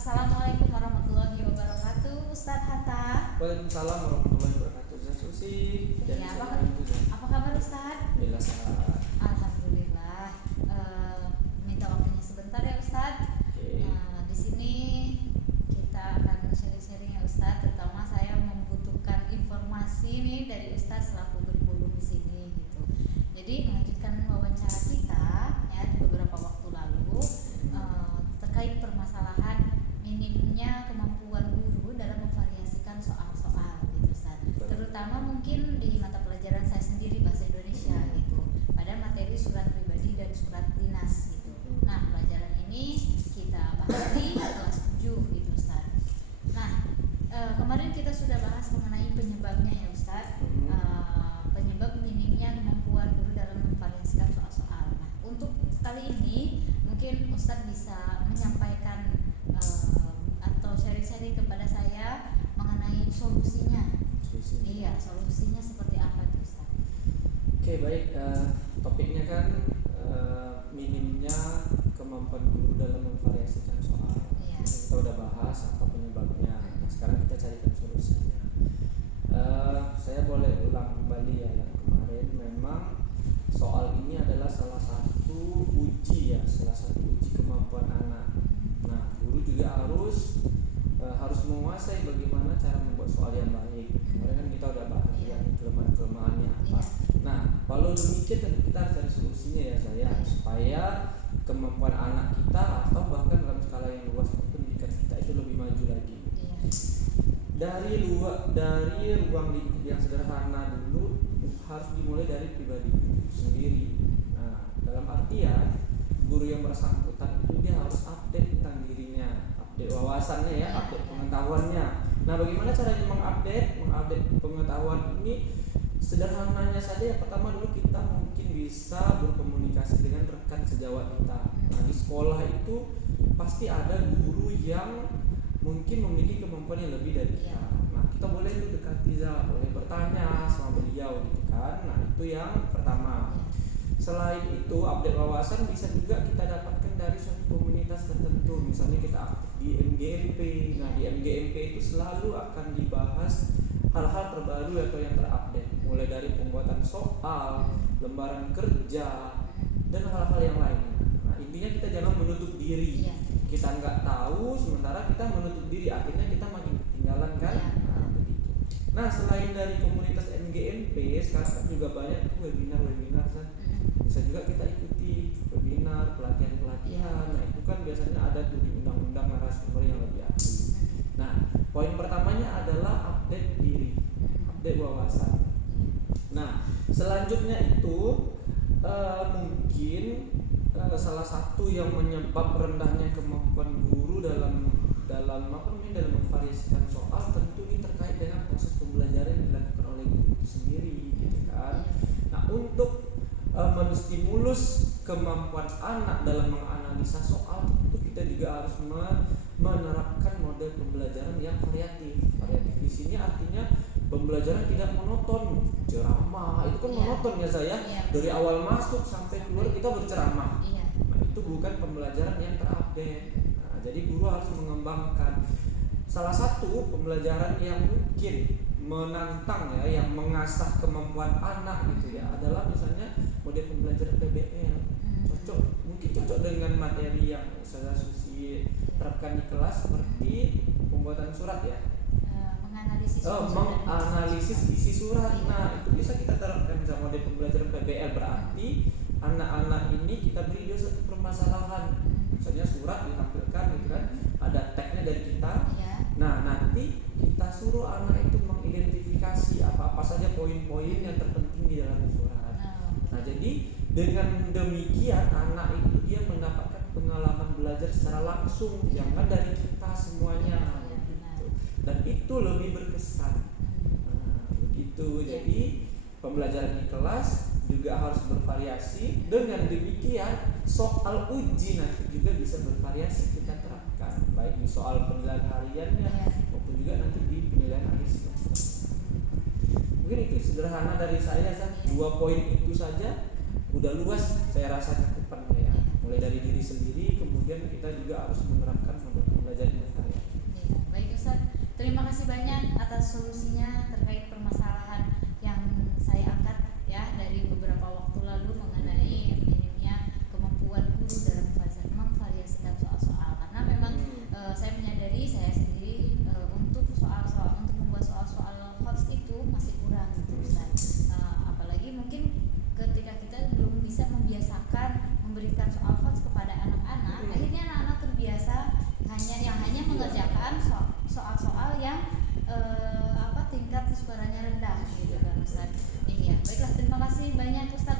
Assalamualaikum warahmatullahi wabarakatuh, Ustadz Hatta. Waalaikumsalam warahmatullahi wabarakatuh. Susi dan Ya, Assalamualaikum. apa kabar Ustadz? Alhamdulillah sehat. Alhamdulillah. Minta waktunya sebentar ya Ustadz. Oke. Di sini kita akan sharing-sharing ya Ustadz. Terutama saya membutuhkan informasi nih dari Ustadz selaku berguru di sini gitu. Jadi melanjutkan wawancara kita ya di beberapa waktu lalu terkait permasalahan minimnya kemampuan guru dalam memvariasikan soal-soal gitu Ustaz. Terutama mungkin di mata pelajaran saya sendiri bahasa Indonesia gitu. Pada materi surat pribadi dan surat dinas gitu. Nah, pelajaran ini kita bahas di kelas 7 gitu Ustaz. Nah, kemarin kita sudah bahas mengenai penyebabnya ya Ustaz. Penyebab minimnya kemampuan guru dalam memvariasikan soal-soal. Nah, untuk kali ini mungkin Ustaz bisa menyampaikan atau sharing-sharing kepada saya mengenai solusinya. Iya, solusinya seperti apa tuh Ustaz? Oke, baik. Topiknya kan minimnya kemampuan guru dalam memvariasikan soal. Iya. Kita udah bahas apa penyebabnya. Nah, sekarang kita carikan solusinya. Saya boleh ulang kembali ya yang kemarin. Memang soal ini adalah salah satu uji kemampuan anak. Nah, guru juga harus menguasai bagaimana cara membuat soal yang baik. Kemarin kan kita udah bahas yang kelemahan-kelemahannya apa. Nah, kalau demikian tentu kita harus cari solusinya ya saya, supaya kemampuan anak kita atau bahkan dalam skala yang luas pendidikan kita itu lebih maju lagi. Dari ruang lingkup yang sederhana dulu harus dimulai dari pribadi sendiri. Nah, dalam artian guru yang bersangkutan itu dia harus update tentang dirinya, update wawasannya ya, update pengetahuannya. Nah, bagaimana caranya mengupdate pengetahuan ini? Sederhananya saja, yang pertama dulu kita mungkin bisa berkomunikasi dengan rekan sejawat kita. Nah, di sekolah itu pasti ada guru yang mungkin memiliki kemampuan yang lebih dari kita. Nah, kita boleh tuh dekati, boleh bertanya sama beliau gitu kan. Nah, itu yang pertama. Selain itu, update wawasan bisa juga kita dapatkan dari suatu komunitas tertentu. Misalnya kita aktif di MGMP. Nah, di MGMP itu selalu akan dibahas hal-hal terbaru atau yang terupdate, mulai dari pembuatan soal, lembaran kerja, dan hal-hal yang lainnya. Nah, intinya kita jangan menutup diri. Kita nggak tahu, sementara kita menutup diri, akhirnya kita makin ketinggalan kan. Nah, begitu. Nah, selain dari komunitas MGMP, sekarang juga banyak tuh webinar-webinar kan. Bisa juga kita ikuti webinar, pelatihan-pelatihan. Nah, itu kan biasanya ada tuh di undang-undang narasumber yang lebih ahli. Nah, poin pertamanya adalah update diri, update wawasan. Nah, selanjutnya itu mungkin salah satu yang menyebab rendahnya kemampuan guru dalam memvariasikan soal, tentu ini terkait dengan proses pembelajaran yang dilakukan oleh guru itu sendiri, gitu kan. Nah, untuk menstimulus kemampuan anak dalam menganalisa soal, tentu kita juga harus menerapkan model pembelajaran yang variatif. Variatif di sini artinya pembelajaran tidak monoton. Ceramah itu kan monoton ya saya. Dari awal masuk sampai keluar kita berceramah. Nah, itu bukan pembelajaran yang terupdate. Nah, jadi guru harus mengembangkan salah satu pembelajaran yang mungkin menantang ya, yang mengasah kemampuan anak gitu ya, adalah misalnya model pembelajaran PBL. Mungkin cocok dengan materi yang saya Susi terapkan di kelas, seperti pembuatan surat ya, menganalisis isi surat. Nah, itu bisa kita terapkan sama model pembelajaran PBL. Berarti anak-anak ini kita beri dia satu permasalahan, misalnya surat ditampilkan gitu kan, ada tagnya dari kita. Nah, nanti kita suruh anak itu mengidentifikasi apa-apa saja poin-poin yang terpenting di dalam surat. Nah, jadi dengan demikian anak itu dia mendapatkan pengalaman belajar secara langsung, jangan dari kita semuanya gitu. Dan itu lebih berkesan. Nah, begitu. Jadi pembelajaran di kelas juga harus bervariasi. Dengan demikian soal uji nanti juga bisa bervariasi kita terapkan, baik di soal penilaian hariannya maupun juga nanti di penilaian akhir semester. Mungkin itu sederhana dari saya, 2 poin itu saja udah luas saya rasa cakupannya ya. mulai dari diri sendiri, kemudian kita juga harus menerapkan pembelajaran yang karya. Iya, baik Ustaz. Terima kasih banyak atas solusinya terkait permasalahan yang saya angkat ya dari beberapa waktu lalu mengenai minimnya kemampuan guru dalam memvariasikan soal-soal. Karena memang saya menyadari saya sendiri untuk membuat soal-soal hots itu masih kurang gitu Ustaz. Apalagi mungkin ketika kita belum bisa membiasakan memberikan soal hots kepada anak-anak, akhirnya anak-anak terbiasa hanya mengerjakan soal-soal yang tingkat kesukarannya rendah gitu kan Ustaz. Iya, baiklah terima kasih banyak Ustaz